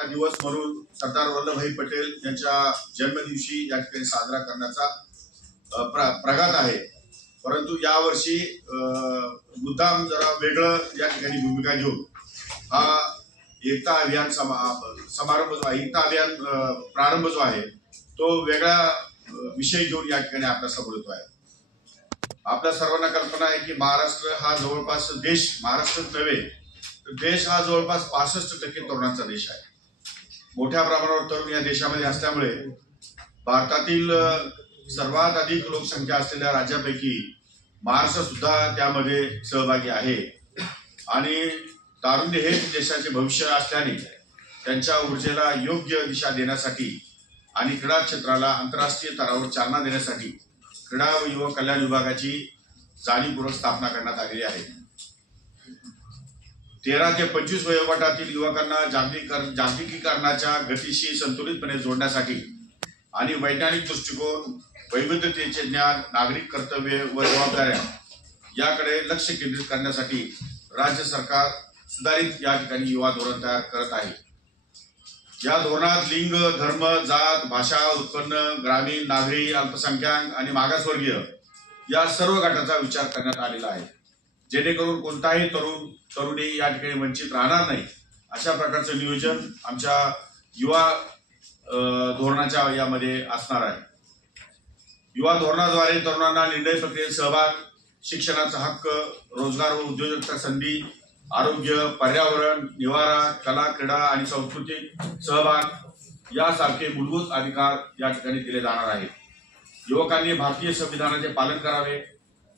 हा दिवस म्हणून सरदार वल्लभभाई पटेल यांच्या जन्मदिवशी या ठिकाणी साजरा करण्याचा प्रघात आहे। परंतु यावर्षी मुद्दाम जरा वेगळं या ठिकाणी भूमिका घेऊन हा एकता अभियान समारंभ जो आहे, एकता अभियान प्रारंभ जो आहे तो वेगळा विषय घेऊन या ठिकाणी आपल्या समोर येतो आहे। आपल्या सर्वांना कल्पना आहे की महाराष्ट्र हा जवळपास देश, महाराष्ट्रच नव्हे तर देश हा जवळपास 65% तरुणांचा देश आहे। मोठ्या प्रमाणावर तरुण या देशामध्ये असल्यामुळे भारतातील सर्वात अधिक लोकसंख्या असलेल्या राज्यापैकी महाराष्ट्र सुद्धा त्यामध्ये सहभागी आहे आणि तारुण्य हेच देशाचे भविष्य असल्याने त्यांच्या ऊर्जेला योग्य दिशा देण्यासाठी आणि क्रीडा क्षेत्राला आंतरराष्ट्रीय स्तरावर चालना देण्यासाठी क्रीडा व युवा कल्याण विभागाची जाणीवपूर्वक स्थापना करण्यात आलेली आहे। 13 ते 25 वयोगटातील युवकांना जागतिकीकरणाच्या गतीशी संतुलितपणे जोडण्यासाठी आणि वैज्ञानिक दृष्टिकोन, वैविध्यतेचे ज्ञान, नागरिक कर्तव्य व जबाबदाऱ्या याकडे लक्ष केंद्रित करण्यासाठी राज्य सरकार सुधारित या ठिकाणी युवा धोरण तयार करत आहे। या धोरणात लिंग, धर्म, जात, भाषा, उत्पन्न, ग्रामीण, नागरी, अल्पसंख्याक आणि मागासवर्गीय या सर्व गटाचा विचार करण्यात आलेला आहे, जेणेकरून कोणताही तरुणी या ठिकाणी वंचित राहणार नाही अशा प्रकारचं नियोजन आमच्या युवा धोरणाच्या यामध्ये असणार आहे। युवा धोरणाद्वारे तरुणांना निर्णय प्रक्रियेत सहभाग, शिक्षणाचा हक्क, रोजगार व उद्योजकता संधी, आरोग्य, पर्यावरण, निवारा, कला, क्रीडा आणि सांस्कृतिक सहभाग यासारखे मूलभूत अधिकार या ठिकाणी दिले जाणार आहेत। युवकांनी भारतीय संविधानाचे पालन करावे,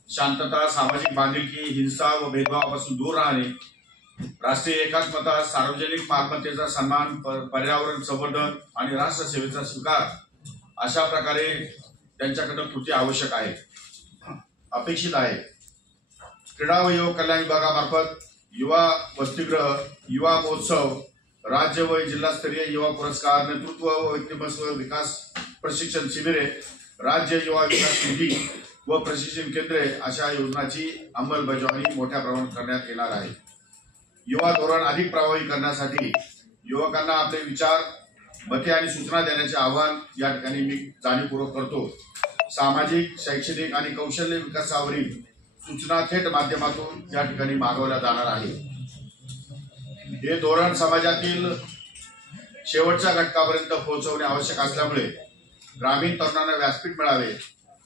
शांतता, सामाजिक बांधिलकी, हिंसा व भेदभावापासून दूर राहणे, राष्ट्रीय एकात्मता, सार्वजनिक मालमत्तेचा सन्मान, पर्यावरण संवर्धन आणि राष्ट्रसेवेचा स्वीकार अशा प्रकारे त्यांच्याकडे कृती आवश्यक आहे, अपेक्षित आहे। क्रीडा व युवक कल्याण विभागामार्फत युवा वसतिगृह, युवा महोत्सव, राज्य व जिल्हास्तरीय युवा पुरस्कार, नेतृत्व व व्यक्तिमत्व विकास प्रशिक्षण शिबिरे, राज्य युवा विकास निधी व प्रशिक्षण केंद्रे अशा योजनांची अंमलबजावणी मोठ्या प्रमाणात करण्यात येणार आहे। युवा धोरण अधिक प्रभावी करण्यासाठी युवकांना आपले विचार, मते आणि सूचना देण्याचे आवाहन या ठिकाणी मी जाणीवपूर्वक करतो। सामाजिक, शैक्षणिक आणि कौशल्य विकासावरील सूचना थेट माध्यमातून या ठिकाणी मागवल्या जाणार आहे। हे धोरण समाजातील शेवटच्या घटकापर्यंत पोहोचवणे आवश्यक असल्यामुळे ग्रामीण तरुणांना व्यासपीठ मिळावे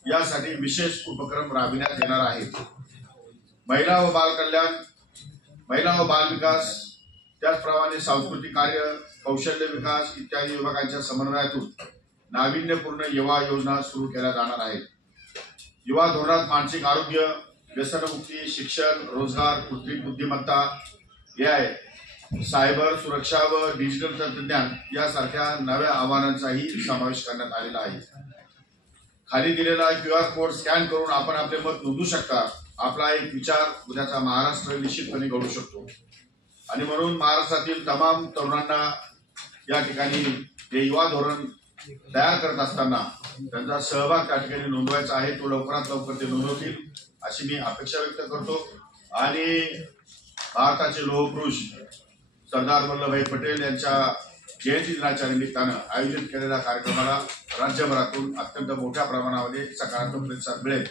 यासाठी विशेष उपक्रम राबविण्यात येणार आहेत। महिला व बाल कल्याण, महिला व बाल विकास, त्याचप्रमाणे सांस्कृतिक कार्य, कौशल्य विकास इत्यादी विभागांच्या समन्वयातून नाविन्यपूर्ण युवा योजना सुरू केल्या जाणार आहेत। युवा धोरणात मानसिक आरोग्य, व्यसनमुक्ती, शिक्षण, रोजगार, कृत्रिम बुद्धिमत्ता, AI, सायबर सुरक्षा व डिजिटल तंत्रज्ञान यासारख्या नव्या आव्हानांचाही समावेश करण्यात आलेला आहे। खाली दिलेला QR कोड स्कॅन करून आपण आपले मत नोंदवू शकता। आपला एक विचार उद्याचा महाराष्ट्र निश्चितपणे घडवू शकतो आणि म्हणून महाराष्ट्रातील तमाम तरुणांना या ठिकाणी हे युवा धोरण तयार करत असताना त्यांचा सहभाग त्या ठिकाणी नोंदवायचा आहे। तो लवकरात लवकर ते नोंदवतील अशी मी अपेक्षा व्यक्त करतो आणि भारताचे लोहपुरुष सरदार वल्लभभाई पटेल यांच्या जयंती दिनाच्या निमित्तानं आयोजित केलेल्या कार्यक्रमाला राज्यभरातून अत्यंत मोठ्या प्रमाणामध्ये सकारात्मक प्रतिसाद मिळेल